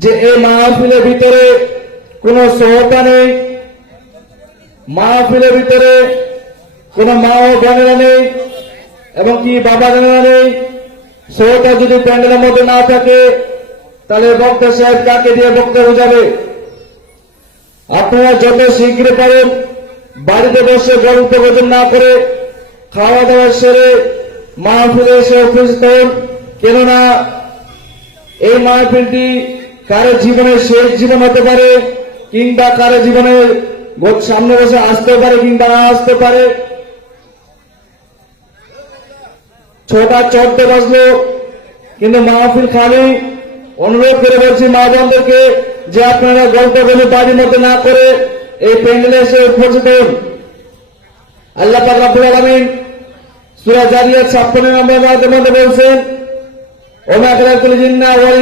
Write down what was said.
যে এই মাহফিলের ভিতরে কোন সহতা নেই, মাহফিলের ভিতরে কোন মা ও বোনেরা নেই এবং কি বাবা বোনেরা নেই। সহতা যদি প্যান্ডেলের মধ্যে না থাকে তাহলে বক্তা সাহেব কাকে দিয়ে বক্তব্য যাবে? আপনারা যত শীঘ্র পারেন বাড়িতে বসে গল্প গুজব না করে খাওয়া দাওয়া সেরে মাহফিলে এসে উপস্থিত হন। কেননা এই মাহফিলটি কারো জীবনের শেষ জীবন হতে পারে, কিংবা কারো জীবনের সামনে বসে আসতে পারে কিংবা না আসতে পারে। 6টা 14 বাজলো কিন্তু মাহফিল খালি। অনুরোধ করে বলছি মা বোনদেরকে যে আপনারা গল্প গুজব বাড়ির মধ্যে না করে এই প্যান্ডেলে এসে উপস্থিত হন। আল্লাহ পাক রব্বুল আলামিন সূরা জারিয়াত 56 নম্বর আয়াতের মধ্যে বলছেন, ওয়া মা খালাকাতুল জিন্না ওয়াল